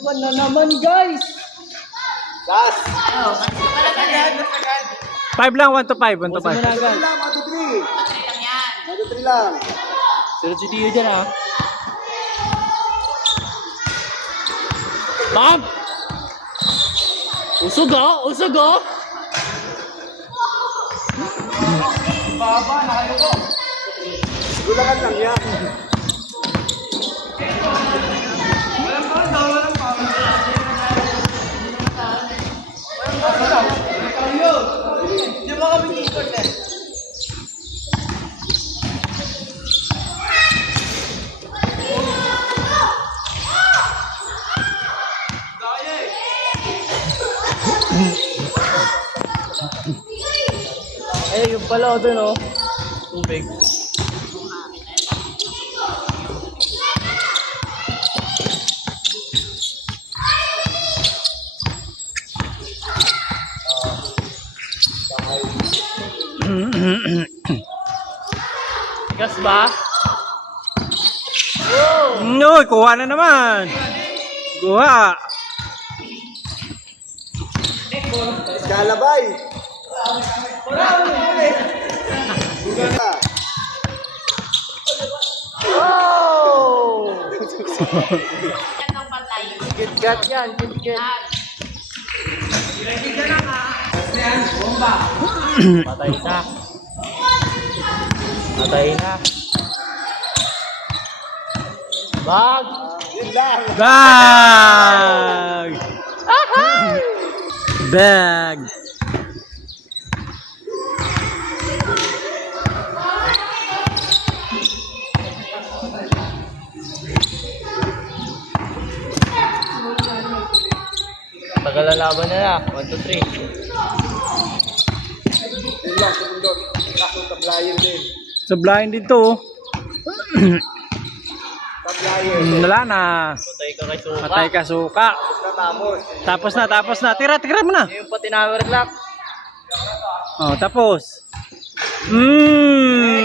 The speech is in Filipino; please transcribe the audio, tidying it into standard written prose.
Iwan na naman guys. Last. 5 lang, 1 to 5, 1 to 5. 1 to 3 lang, 1 to 3. 1 to 3 lang. Sunod si Tio dyan ah. Bam! Usog ah! Usog ah! Baba, nakayoko. Gulakan lang yan. Di ba kami t-shirt eh? Eh, yung pala doon oh. Tubig. Gas ba? No, kuha na naman. Kuha. Kalabay. Gugata. Oh! Git-gat yan, git-gat. Patay na. Patay na. Bag! Yun lang. Bag! Bag! Tagal na laban na 1, 2, 3. Yun lang, sumundot. Kaso tablayan din. Sablayan dito. Tablayan. Wala na. Patay ka kay Suka. Matay ka suka. Tapos. Tapos na. Tira mo na. Yung pati number lock. Oh, tapos. Mmm.